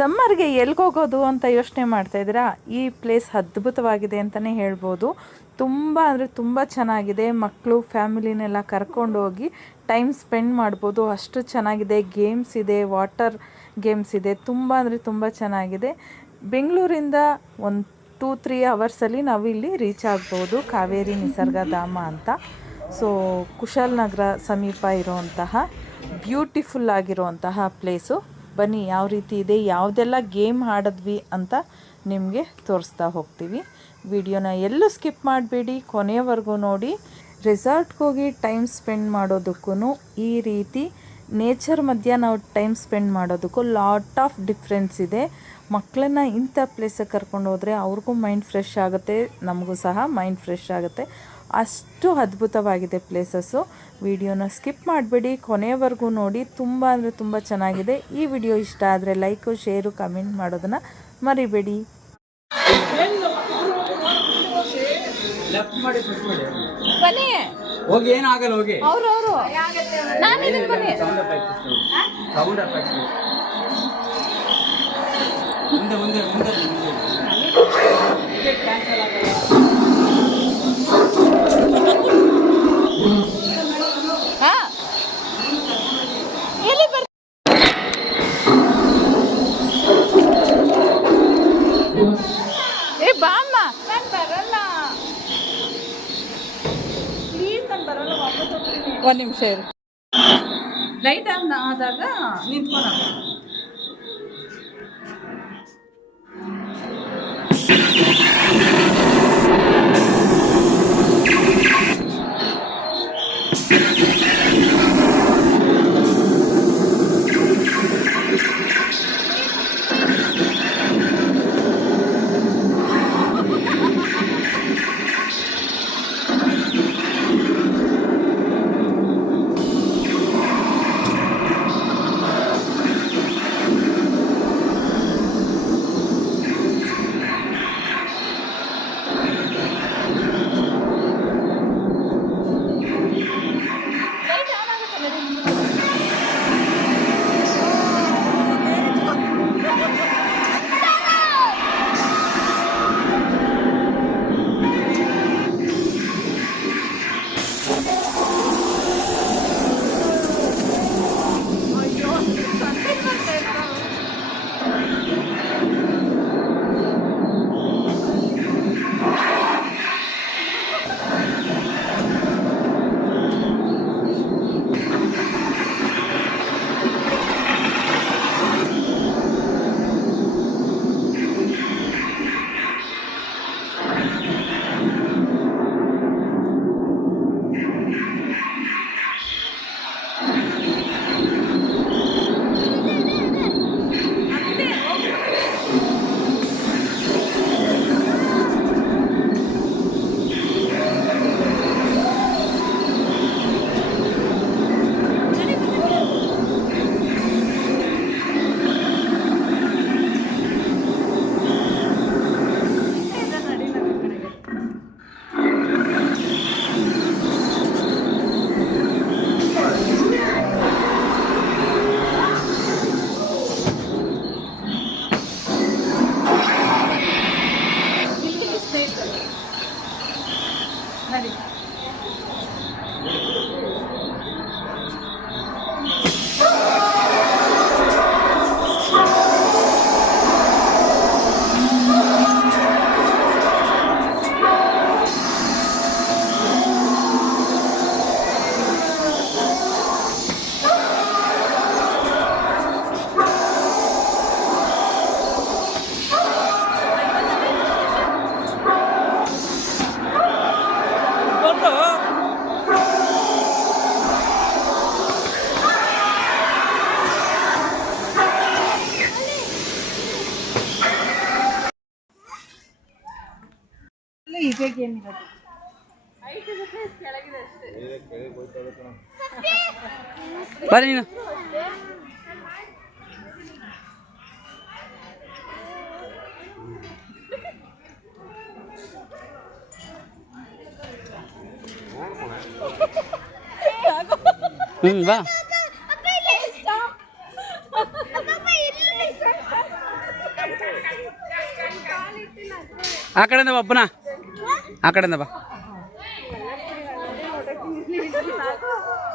ಸಮ್ಮರ್ಗೆ ಎಲ್ಲಿಗೋಗೋದು ಅಂತ ಯೋಚನೆ ಮಾಡ್ತಾಯಿದ್ದೀರಾ? ಈ ಪ್ಲೇಸ್ ಅದ್ಭುತವಾಗಿದೆ ಅಂತಲೇ ಹೇಳ್ಬೋದು. ತುಂಬ ಅಂದರೆ ತುಂಬ ಚೆನ್ನಾಗಿದೆ. ಮಕ್ಕಳು ಫ್ಯಾಮಿಲಿನೆಲ್ಲ ಕರ್ಕೊಂಡೋಗಿ ಟೈಮ್ ಸ್ಪೆಂಡ್ ಮಾಡ್ಬೋದು, ಅಷ್ಟು ಚೆನ್ನಾಗಿದೆ. ಗೇಮ್ಸ್ ಇದೆ, ವಾಟರ್ ಗೇಮ್ಸ್ ಇದೆ, ತುಂಬ ಅಂದರೆ ತುಂಬ ಚೆನ್ನಾಗಿದೆ. ಬೆಂಗಳೂರಿಂದ ಒಂದು 2-3 ಅವರ್ಸಲ್ಲಿ ನಾವು ಇಲ್ಲಿ ರೀಚ್ ಆಗ್ಬೋದು. ಕಾವೇರಿ ನಿಸರ್ಗಧಾಮ ಅಂತ. ಸೊ ಕುಶಾಲನಗರ ಸಮೀಪ ಇರುವಂತಹ ಬ್ಯೂಟಿಫುಲ್ ಆಗಿರುವಂತಹ ಪ್ಲೇಸು. ಬನ್ನಿ ಯಾವ ರೀತಿ ಇದೆ, ಯಾವುದೆಲ್ಲ ಗೇಮ್ ಆಡಿದ್ವಿ ಅಂತ ನಿಮಗೆ ತೋರಿಸ್ತಾ ಹೋಗ್ತೀವಿ. ವಿಡಿಯೋನ ಎಲ್ಲೂ ಸ್ಕಿಪ್ ಮಾಡಬೇಡಿ, ಕೊನೆಯವರೆಗೂ ನೋಡಿ. ರೆಸಾರ್ಟ್ಗೆ ಹೋಗಿ ಟೈಮ್ ಸ್ಪೆಂಡ್ ಮಾಡೋದಕ್ಕೂ ಈ ರೀತಿ ನೇಚರ್ ಮಧ್ಯ ನಾವು ಟೈಮ್ ಸ್ಪೆಂಡ್ ಮಾಡೋದಕ್ಕೂ ಲಾಟ್ ಆಫ್ ಡಿಫ್ರೆನ್ಸ್ ಇದೆ. ಮಕ್ಕಳನ್ನ ಇಂಥ ಪ್ಲೇಸಿಗೆ ಕರ್ಕೊಂಡು ಹೋದರೆ ಅವ್ರಿಗೂ ಮೈಂಡ್ ಫ್ರೆಶ್ ಆಗುತ್ತೆ, ನಮಗೂ ಸಹ ಮೈಂಡ್ ಫ್ರೆಶ್ ಆಗುತ್ತೆ. ಅಷ್ಟು ಅದ್ಭುತವಾಗಿದೆ ಪ್ಲೇಸಸ್ಸು. ವಿಡಿಯೋನ ಸ್ಕಿಪ್ ಮಾಡಬೇಡಿ, ಕೊನೆಯವರೆಗೂ ನೋಡಿ. ತುಂಬ ಅಂದರೆ ತುಂಬ ಚೆನ್ನಾಗಿದೆ. ಈ ವಿಡಿಯೋ ಇಷ್ಟ ಆದರೆ ಲೈಕು, ಶೇರು, ಕಮೆಂಟ್ ಮಾಡೋದನ್ನು ಮರಿಬೇಡಿ. ಬನ್ನಿ ಹೋಗಿ ಏನಾಗಲ್ಲ, ಹೋಗಿ ಅವರು ನಾನು ಇದನ್ನ ಬನ್ನಿ ಮುಂದೆ ಮುಂದೆ ಮುಂದೆ ಎಲ್ಲಿ ಬರ್ ಏ ಬಾಮ್ಮ. ನಾನು ಬರಲ್ಲ ಪ್ಲೀಸ್, ನಾನು ಬರಲ್ಲ, ವಾಪಸ್ ಹೋಗ್ತೀನಿ. ಒಂದು ನಿಮಿಷ ಇರು. ಲೈಟ್ ಆದಾಗ ನಿಂತ್ಕೊಳ್ಳ. ಇದೇ ಗೇಮ್ ಇರೋದು. ಬರ್ರಿ ನೀನು. ಬಾ. ಆ ಕಡೆಯಿಂದ ಬಾ ಅಪ್ಪನ, ಆ ಕಡೆಯಿಂದ ಬಾ.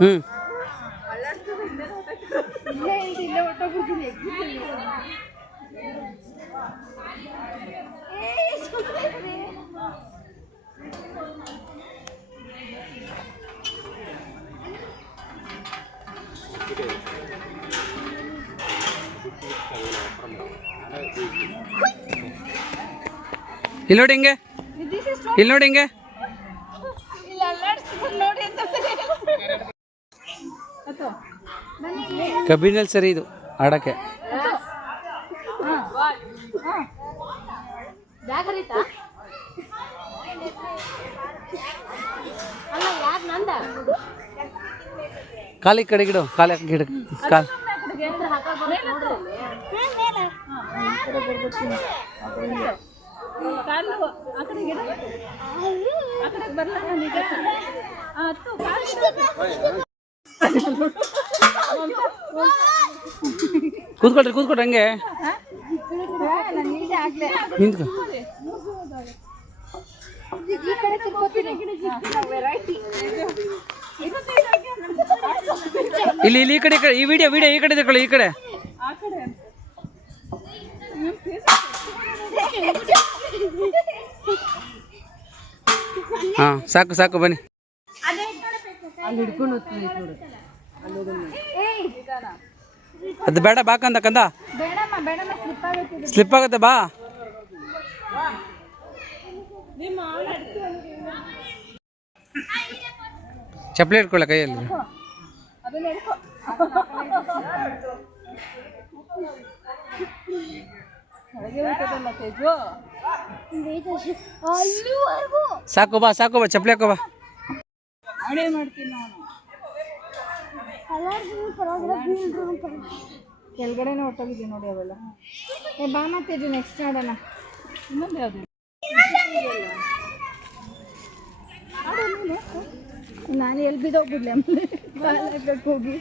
ಹ್ಞೂ ಇಲ್ಲಿ ನೋಡಿ ಹಿಂಗೆ, ಇಲ್ಲಿ ನೋಡಿ ಹಿಂಗೆ. ಕಬ್ಬಿನಲ್ಲಿ ಸರಿ ಇದು ಆಡಕ್ಕೆ. ಕಾಲಿ ಕಡೆ ಗಿಡ, ಕಾಲಿ ಗಿಡ, ಕಾಲ್ ಕೂತ್ಕೊಳ್ರಿ, ಕೂತ್ಕೊಳ್ರಿ ಹಂಗೆ ನಿಂತ್ಕೊ. ಇಲ್ಲಿ ಇಲ್ಲಿ ಈ ಕಡೆ ಈ ವಿಡಿಯೋ ಈ ಕಡೆ ತಗೊಳ್ಳಿ, ಈ ಕಡೆ. ಹಾ ಸಾಕು ಸಾಕು ಬನ್ನಿ. ಅದು ಬೇಡ ಬಾ ಕಂದ, ಕಂದ ಸ್ಲಿಪ್ ಆಗುತ್ತೆ ಬಾ. ಚಪ್ಪಲಿ ಇಟ್ಕೊಳ್ಳ ಕೈಯಲ್ಲಿ. ಸಾಕು ಬಾ, ಸಾಕು ಬಾ, ಚಪ್ಪಲಿ ಹಾಕೋ ಬಾ. ಕೆಳಗಡೆನೆ ಹೊಟ್ಟೋಗಿದ್ದೀವಿ ನೋಡಿ ಅವೆಲ್ಲ. ಬಾ ಮತ್ತೆ ನೆಕ್ಸ್ಟ್ ಆಡೋಣ. ಇನ್ನೊಂದು ಯಾವುದು ನಾನು ಎಲ್ಲಿ ಬಿದ್ದೋಗ್ಬಿಡ್ಲಿ ಆಮೇಲೆ ಹಾಕಕ್ಕೆ ಹೋಗಿ.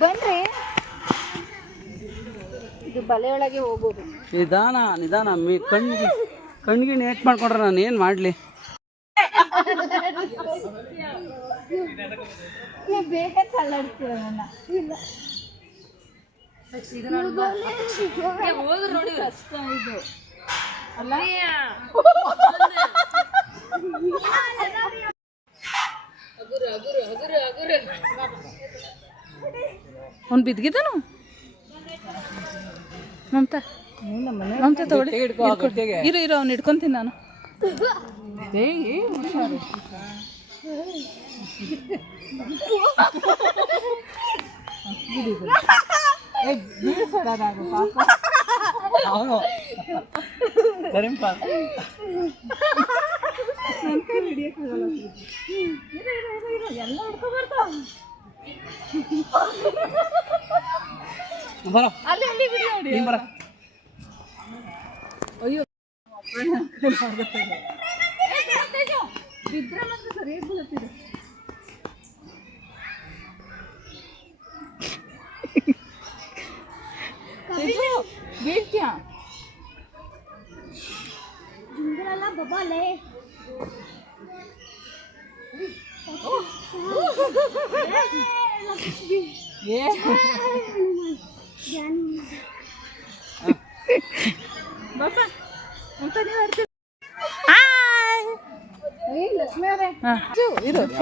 ಬನ್ರಿ, ಇದು ಬಲೆಯೊಳಗೆ ಹೋಗೋದು. ನಿಧಾನ ನಿಧಾನ, ಕಣ್ಣಿಗೆ ನೇಟ್ ಮಾಡ್ಕೊಂಡ್ರೆ ನಾನು ಏನು ಮಾಡಲಿ? ಬೇಗ ತಳ್ಳಾಡ್ತೀರ ನನ್ನ. ಇಲ್ಲ ನೋಡಿ ಕಷ್ಟ ಇದು ಅಲ್ಲ. ಅವ್ನು ಬಿದ್ದಿದ್ದಾನು. ಮಮತಾ ಮಮತಾ ತಗೊಳ್ಳಿ, ಇರು ಇರು, ಅವ್ನು ಇಟ್ಕೊಂತೀನಿ ನಾನು. ಎಲ್ಲ ಹಿಡ್ಕೊಬಾರ್ದು. ಅಲ್ಲಿ ಅಲ್ಲಿ ಬಿಡಿ ನೋಡಿ. ಅಯ್ಯೋ ಬಿದ್ರೆ ಮಾತ್ರ ಸರಿಯಾಗಿ ಬೀಳುತ್ತಿದೆ. ಬೀಳ್ತೀಯಾ ಬಬಾಲೆ.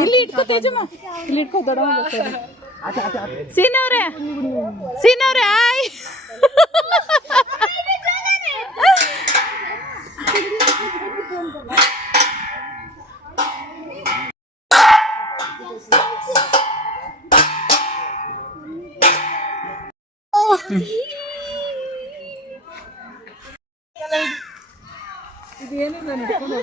ಇಲ್ಲಿ ಇಟ್ಕೋ ತೇಜಮ್ಮ, ಇಲ್ಲಿ ಇಟ್ಕೋ ದೊಡ್ಡಮ್ಮ. ಸೀನವ್ರೆ ಸೀನವ್ರೆ ಆಯ್. ಇದೇನಿಲ್ಲ ನಡ್ಕೊಂಡು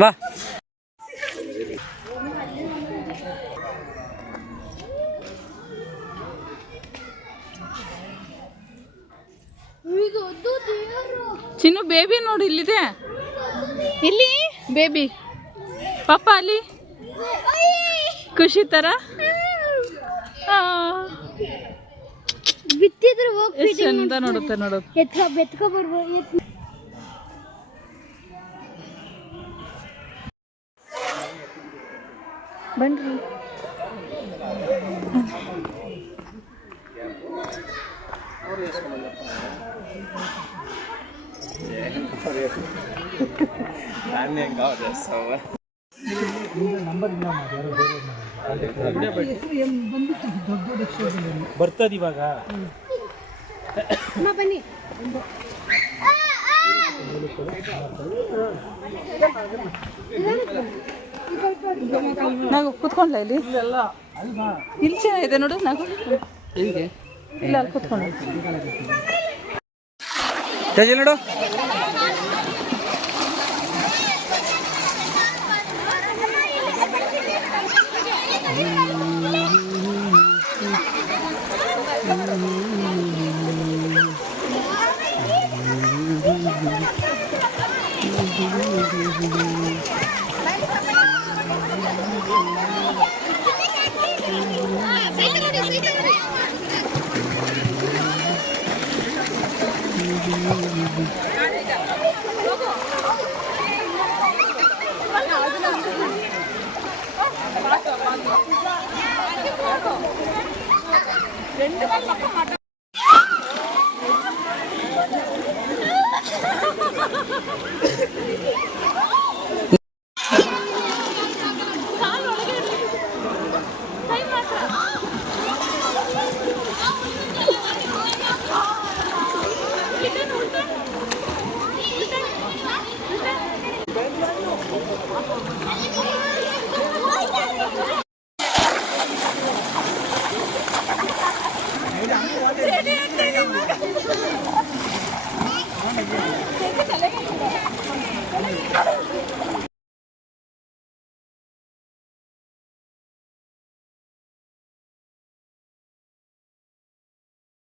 ಬಾ. ಚಿನ್ನು ಬೇಬಿ ನೋಡಿ ಇಲ್ಲಿದೆ, ಇಲ್ಲಿ ಬೇಬಿ ಪಾಪ ಅಲ್ಲಿ ಖುಷಿ ತರ ಎಷ್ಟು ಚಂದ ನೋಡುತ್ತೆ ನೋಡು. ಬನ್ರಿ ಬರ್ತದ ಇವಾಗ. ಬನ್ನಿ ನಾವು ಕುತ್ಕೊಂಡ್ಲ ಇಲ್ಲಿ ಇಲ್ಲಿ ಚೆನ್ನಾಗಿದೆ ನೋಡು. ನಾವು ಹೆಂಗೆ ಇಲ್ಲ ಅಲ್ಲಿ ಕುತ್ಕೊಂಡು ನೋಡು.